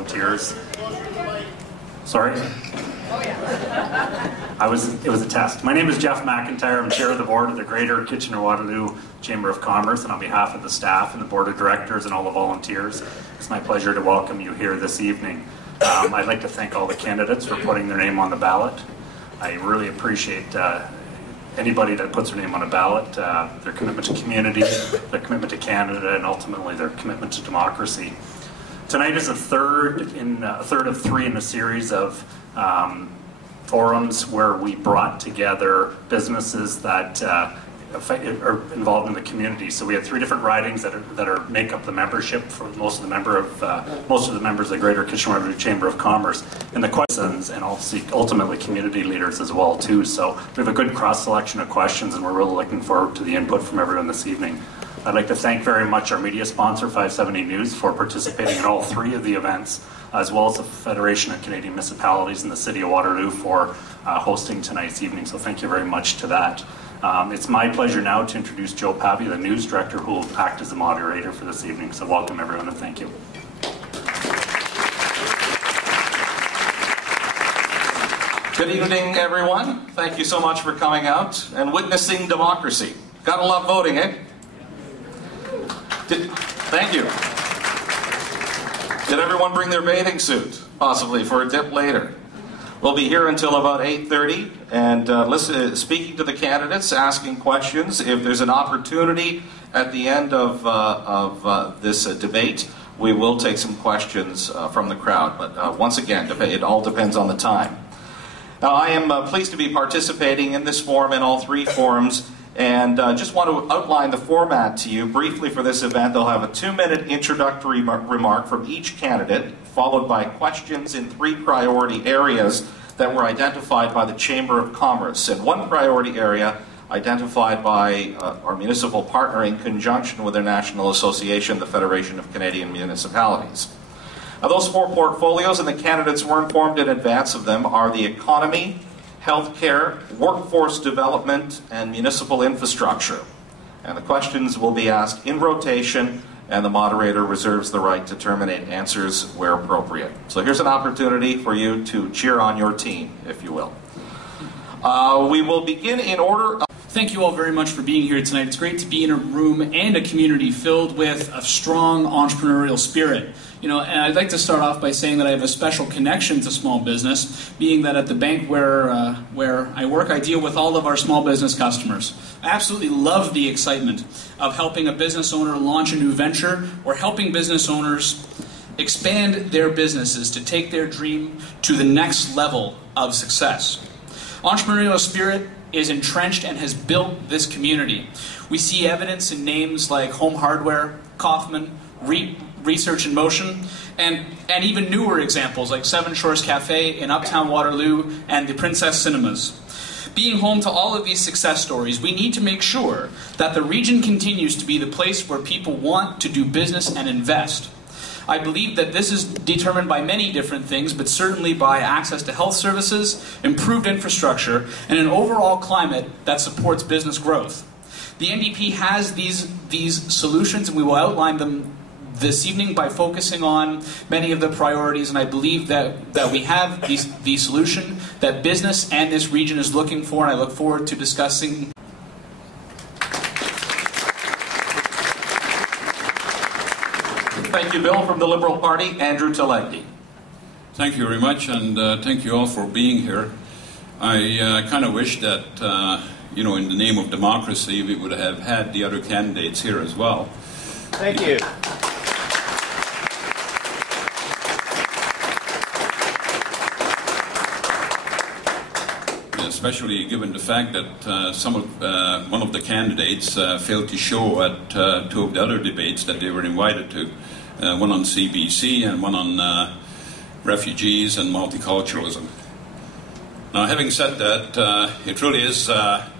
volunteers. Sorry? It was a test. My name is Jeff McIntyre. I'm chair of the board of the Greater Kitchener-Waterloo Chamber of Commerce, and on behalf of the staff and the board of directors and all the volunteers, it's my pleasure to welcome you here this evening. I'd like to thank all the candidates for putting their name on the ballot. I really appreciate anybody that puts their name on a ballot, their commitment to community, their commitment to Canada, and ultimately their commitment to democracy. Tonight is a third of three in a series of forums where we brought together businesses that are involved in the community. So we have three different ridings that make up the membership for most of the members of the Greater Kitchener-Waterloo Chamber of Commerce, and the questions, and ultimately community leaders as well too. So we have a good cross selection of questions, and we're really looking forward to the input from everyone this evening. I'd like to thank very much our media sponsor, 570 News, for participating in all three of the events, as well as the Federation of Canadian Municipalities and the City of Waterloo for hosting tonight's evening. So thank you very much to that. It's my pleasure now to introduce Joe Pavy, the news director, who will act as the moderator for this evening. So welcome everyone, and thank you. Good evening, everyone. Thank you so much for coming out and witnessing democracy. Gotta love voting, eh? Thank you. Did everyone bring their bathing suit, possibly for a dip later? We'll be here until about 8:30 and speaking to the candidates, asking questions. If there's an opportunity at the end of this debate, we will take some questions from the crowd. But once again, it all depends on the time. Now, I am pleased to be participating in this forum and all three forums, and just want to outline the format to you briefly for this event. They'll have a 2-minute introductory remark from each candidate, followed by questions in 3 priority areas that were identified by the Chamber of Commerce, and 1 priority area identified by our municipal partner in conjunction with their national association, the Federation of Canadian Municipalities. Now, those 4 portfolios, and the candidates were informed in advance of them, are the economy, healthcare, workforce development, and municipal infrastructure. And the questions will be asked in rotation, and the moderator reserves the right to terminate answers where appropriate. So here's an opportunity for you to cheer on your team, if you will. We will begin in order. Thank you all very much for being here tonight. It's great to be in a room and a community filled with a strong entrepreneurial spirit. And I'd like to start off by saying that I have a special connection to small business, being that at the bank where I work, I deal with all of our small business customers. I absolutely love the excitement of helping a business owner launch a new venture, or helping business owners expand their businesses to take their dream to the next level of success. Entrepreneurial spirit is entrenched and has built this community. We see evidence in names like Home Hardware, Kaufman, Research in Motion, and even newer examples like Seven Shores Cafe in Uptown Waterloo and the Princess Cinemas. Being home to all of these success stories, we need to make sure that the region continues to be the place where people want to do business and invest. I believe that this is determined by many different things, but certainly by access to health services, improved infrastructure, and an overall climate that supports business growth. The NDP has these solutions, and we will outline them this evening by focusing on many of the priorities, and I believe that we have the solution that business and this region is looking for, and I look forward to discussing. Thank you, Bill. From the Liberal Party, Andrew Telegdi. Thank you very much, and thank you all for being here. I kind of wish that, in the name of democracy, we would have had the other candidates here as well. Thank you. Especially given the fact that one of the candidates failed to show at 2 of the other debates that they were invited to, one on CBC and one on refugees and multiculturalism. Now, having said that, it really is a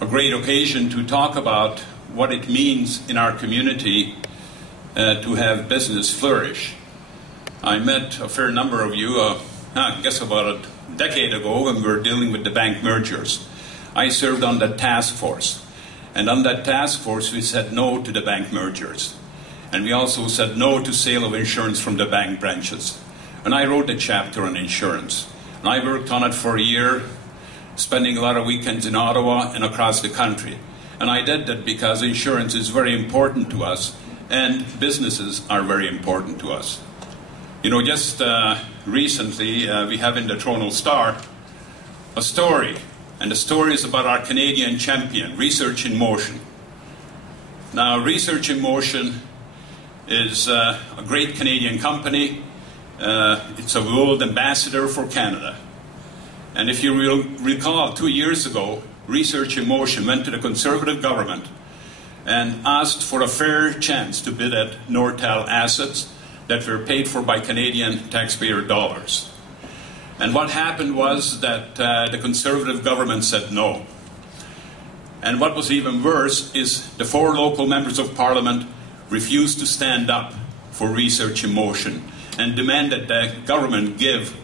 great occasion to talk about what it means in our community to have business flourish. I met a fair number of you, I guess about a decade ago, when we were dealing with the bank mergers. I served on that task force, and on that task force we said no to the bank mergers. And we also said no to sale of insurance from the bank branches. And I wrote a chapter on insurance. And I worked on it for a year, spending a lot of weekends in Ottawa and across the country. And I did that because insurance is very important to us, and businesses are very important to us. You know, just recently, we have in the Toronto Star a story, and the story is about our Canadian champion, Research in Motion. Now, Research in Motion is a great Canadian company. It's a world ambassador for Canada. And if you recall, 2 years ago, Research in Motion went to the Conservative government and asked for a fair chance to bid at Nortel assets that were paid for by Canadian taxpayer dollars. And what happened was that the Conservative government said no. And what was even worse is the 4 local members of Parliament refused to stand up for Research in Motion and demand that the government give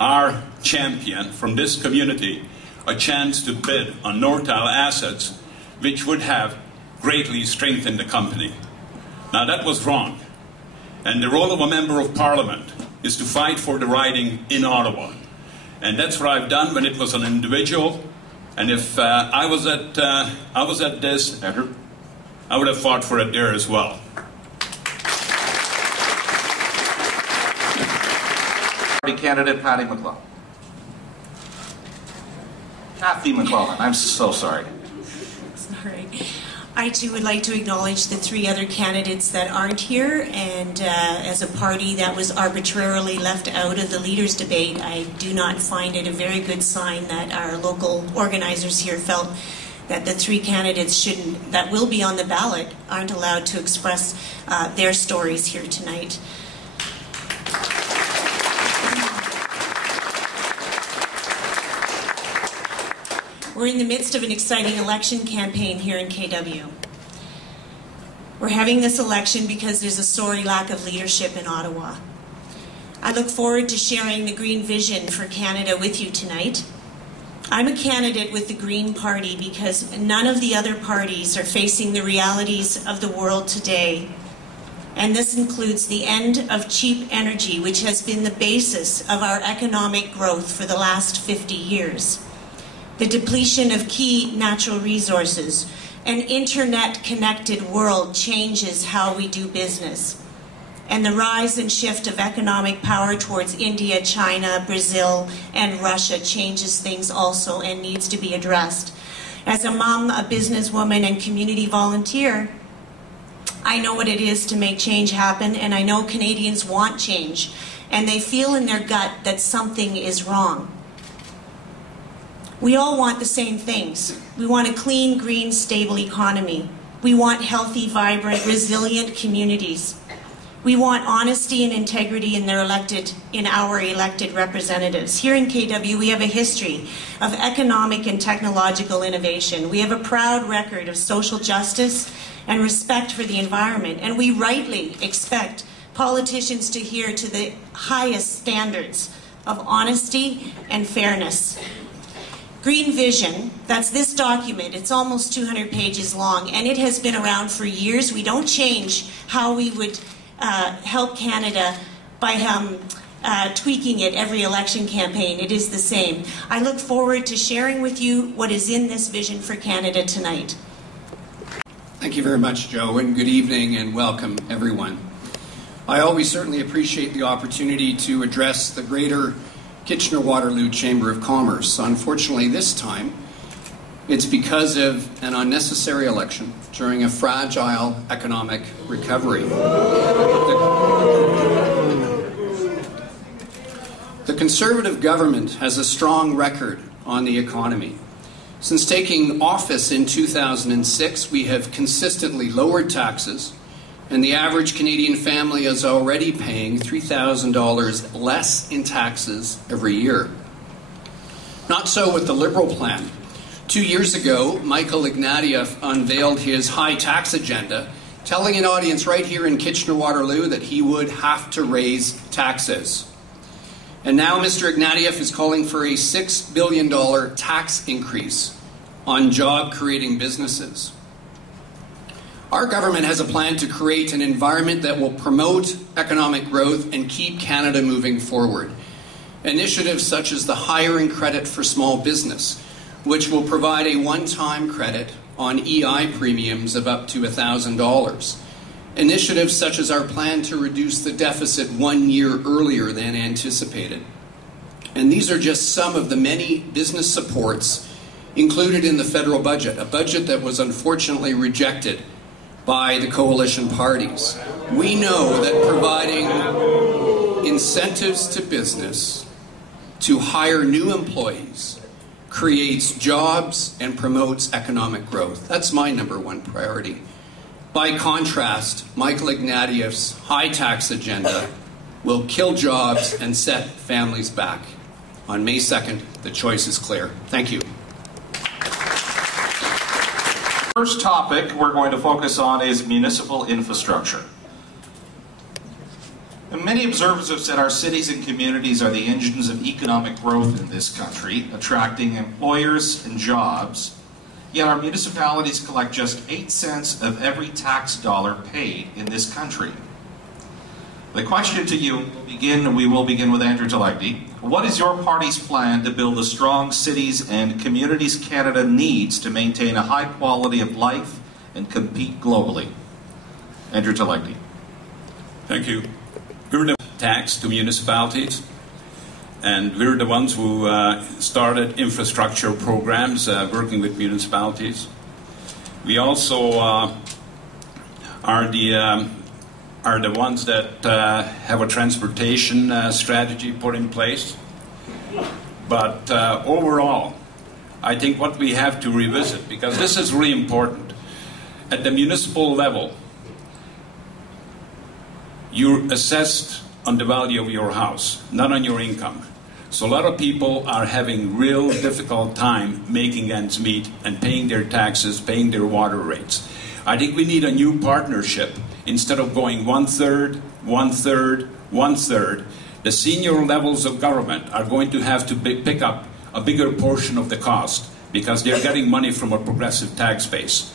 our champion from this community a chance to bid on Nortel assets, which would have greatly strengthened the company. Now, that was wrong. And the role of a member of Parliament is to fight for the riding in Ottawa. And that's what I've done when it was an individual. And if I was at this, Andrew, I would have fought for it there as well. Party candidate Patty McClellan. Kathy McClellan, I'm so sorry. Sorry. I too would like to acknowledge the 3 other candidates that aren't here, and as a party that was arbitrarily left out of the leaders' debate, I do not find it a very good sign that our local organizers here felt that the 3 candidates that will be on the ballot aren't allowed to express their stories here tonight. We're in the midst of an exciting election campaign here in KW. We're having this election because there's a sorry lack of leadership in Ottawa. I look forward to sharing the Green vision for Canada with you tonight. I'm a candidate with the Green Party because none of the other parties are facing the realities of the world today. And this includes the end of cheap energy, which has been the basis of our economic growth for the last 50 years. The depletion of key natural resources. An internet-connected world changes how we do business. And the rise and shift of economic power towards India, China, Brazil, and Russia changes things also and needs to be addressed. As a mom, a businesswoman, and community volunteer, I know what it is to make change happen, and I know Canadians want change, and they feel in their gut that something is wrong. We all want the same things. We want a clean, green, stable economy. We want healthy, vibrant, resilient communities. We want honesty and integrity in our elected representatives. Here in KW, we have a history of economic and technological innovation. We have a proud record of social justice and respect for the environment, and we rightly expect politicians to adhere to the highest standards of honesty and fairness. Green Vision, that's this document. It's almost 200 pages long, and it has been around for years. We don't change how we would help Canada by tweaking it every election campaign. It is the same. I look forward to sharing with you what is in this vision for Canada tonight. Thank you very much, Joe, and good evening and welcome, everyone. I always certainly appreciate the opportunity to address the greater Kitchener-Waterloo Chamber of Commerce. Unfortunately, this time, it's because of an unnecessary election during a fragile economic recovery. The Conservative government has a strong record on the economy. Since taking office in 2006, we have consistently lowered taxes, and the average Canadian family is already paying $3,000 less in taxes every year. Not so with the Liberal plan. 2 years ago, Michael Ignatieff unveiled his high tax agenda, telling an audience right here in Kitchener-Waterloo that he would have to raise taxes. And now Mr. Ignatieff is calling for a $6 billion tax increase on job-creating businesses. Our government has a plan to create an environment that will promote economic growth and keep Canada moving forward. Initiatives such as the hiring credit for small business, which will provide a one-time credit on EI premiums of up to $1,000. Initiatives such as our plan to reduce the deficit 1 year earlier than anticipated. And these are just some of the many business supports included in the federal budget, a budget that was unfortunately rejected by the coalition parties. We know that providing incentives to business to hire new employees creates jobs and promotes economic growth. That's my number one priority. By contrast, Michael Ignatieff's high tax agenda will kill jobs and set families back. On May 2nd, the choice is clear. Thank you. First topic we're going to focus on is municipal infrastructure. And many observers have said our cities and communities are the engines of economic growth in this country, attracting employers and jobs. Yet our municipalities collect just 8 cents of every tax dollar paid in this country. The question to you we will begin with Andrew Telegdi. What is your party's plan to build the strong cities and communities Canada needs to maintain a high quality of life and compete globally? Andrew Telegdi. Thank you. We're the tax to municipalities, and we're the ones who started infrastructure programs working with municipalities. We also are the ones that have a transportation strategy put in place. But overall, I think what we have to revisit, because this is really important, at the municipal level, you're assessed on the value of your house, not on your income. So a lot of people are having real difficult time making ends meet and paying their taxes, paying their water rates. I think we need a new partnership. Instead of going 1/3, 1/3, 1/3, the senior levels of government are going to have to pick up a bigger portion of the cost because they're getting money from a progressive tax base.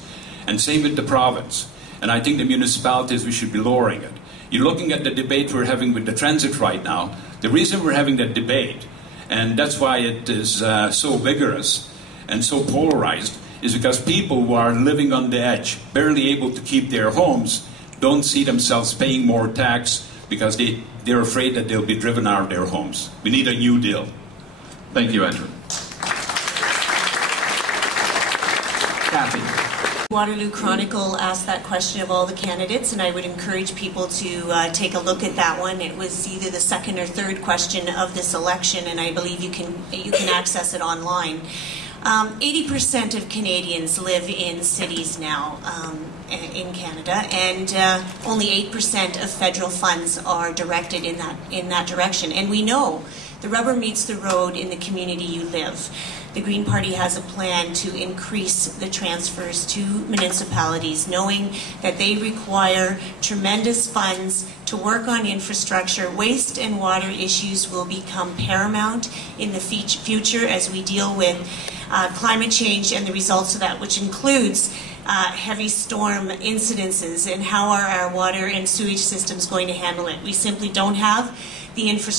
And same with the province. And I think the municipalities, we should be lowering it. You're looking at the debate we're having with the transit right now. The reason we're having that debate, and that's why it is so vigorous and so polarized, is because people who are living on the edge, barely able to keep their homes, don't see themselves paying more tax because they're afraid that they'll be driven out of their homes. We need a new deal. Thank you, Andrew. Kathy. Waterloo Chronicle asked that question of all the candidates, and I would encourage people to take a look at that one. It was either the second or third question of this election, and I believe you can access it online. 80% of Canadians live in cities now in Canada, and only 8% of federal funds are directed in that direction. And we know the rubber meets the road in the community you live. The Green Party has a plan to increase the transfers to municipalities, knowing that they require tremendous funds to work on infrastructure. Waste and water issues will become paramount in the future as we deal with climate change and the results of that, which includes heavy storm incidences, and how are our water and sewage systems going to handle it. We simply don't have the infrastructure